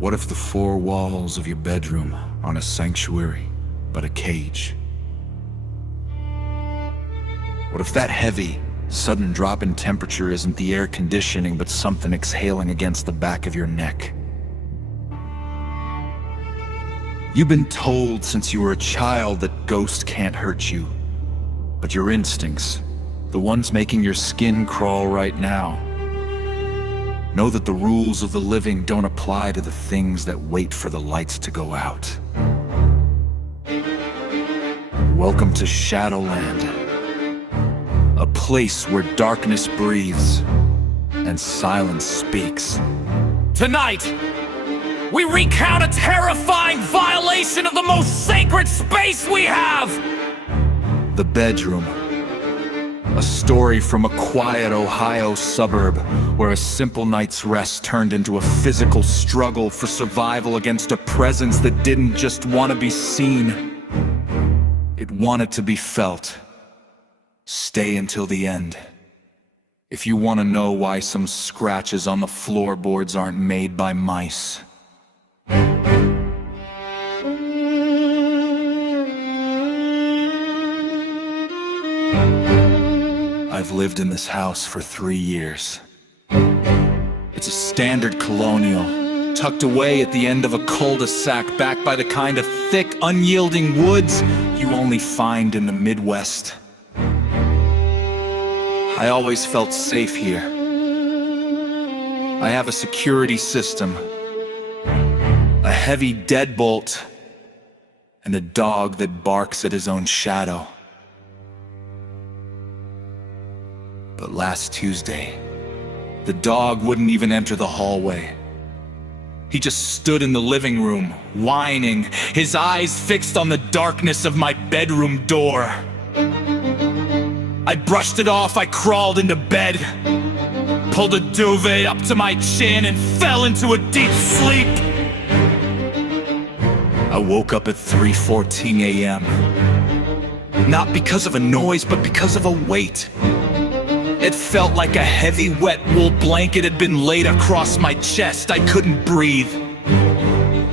What if the four walls of your bedroom aren't a sanctuary, but a cage? What if that heavy, sudden drop in temperature isn't the air conditioning, but something exhaling against the back of your neck? You've been told since you were a child that ghosts can't hurt you, but your instincts, the ones making your skin crawl right now, know that the rules of the living don't apply to the things that wait for the lights to go out. Welcome to Shadowland, a place where darkness breathes and silence speaks. Tonight, we recount a terrifying violation of the most sacred space we have! The bedroom. A story from a quiet Ohio suburb where a simple night's rest turned into a physical struggle for survival against a presence that didn't just want to be seen. It wanted to be felt. Stay until the end. If you want to know why some scratches on the floorboards aren't made by mice. I've lived in this house for 3 years. It's a standard colonial, tucked away at the end of a cul-de-sac, backed by the kind of thick, unyielding woods you only find in the Midwest. I always felt safe here. I have a security system, a heavy deadbolt, and a dog that barks at his own shadow. But last Tuesday, the dog wouldn't even enter the hallway. He just stood in the living room, whining, his eyes fixed on the darkness of my bedroom door. I brushed it off, I crawled into bed, pulled a duvet up to my chin, and fell into a deep sleep. I woke up at 3:14 a.m. Not because of a noise, but because of a weight. It felt like a heavy, wet wool blanket had been laid across my chest. I couldn't breathe.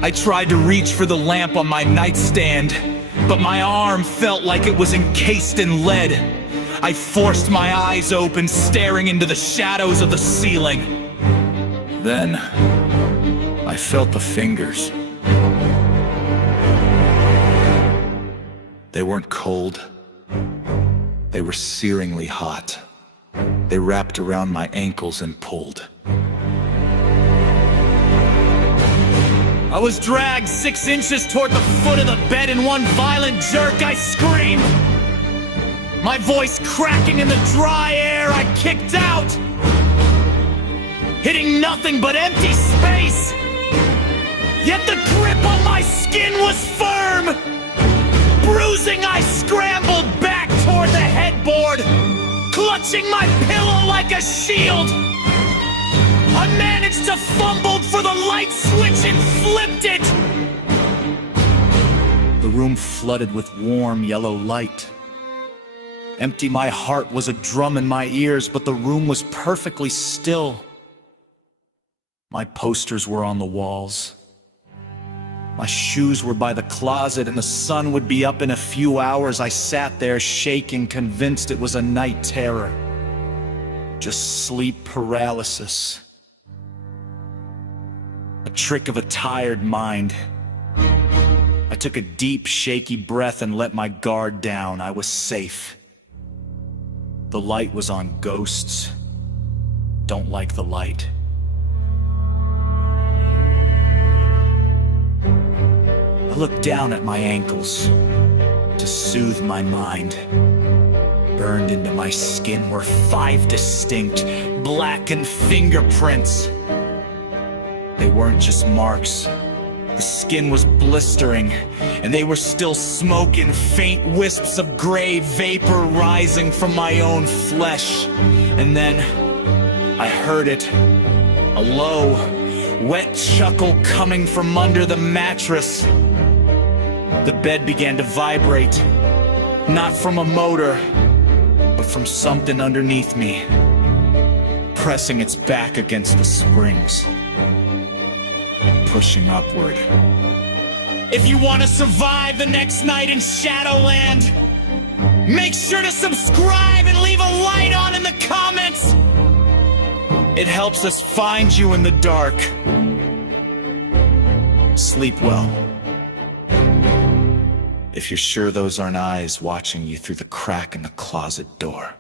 I tried to reach for the lamp on my nightstand, but my arm felt like it was encased in lead. I forced my eyes open, staring into the shadows of the ceiling. Then, I felt the fingers. They weren't cold. They were searingly hot. They wrapped around my ankles and pulled. I was dragged 6 inches toward the foot of the bed. In one violent jerk, I screamed. My voice cracking in the dry air, I kicked out, hitting nothing but empty space. Yet the grip on my skin was firm. Bruising, I scrambled back toward the headboard, clutching my pillow like a shield. I managed to fumble for the light switch and flipped it. The room flooded with warm yellow light. Empty my heart was a drum in my ears, but the room was perfectly still. My posters were on the walls. My shoes were by the closet, and the sun would be up in a few hours. I sat there shaking, convinced it was a night terror. Just sleep paralysis. A trick of a tired mind. I took a deep, shaky breath and let my guard down. I was safe. The light was on ghosts. Don't like the light. I looked down at my ankles to soothe my mind. Burned into my skin were 5 distinct, blackened fingerprints. They weren't just marks. The skin was blistering, and they were still smoking, faint wisps of gray vapor rising from my own flesh. And then I heard it, a low, wet chuckle coming from under the mattress. The bed began to vibrate, not from a motor, but from something underneath me, pressing its back against the springs. pushing upward. If you want to survive the next night in Shadowland, make sure to subscribe and leave a light on in the comments! It helps us find you in the dark. Sleep well. If you're sure those aren't eyes watching you through the crack in the closet door.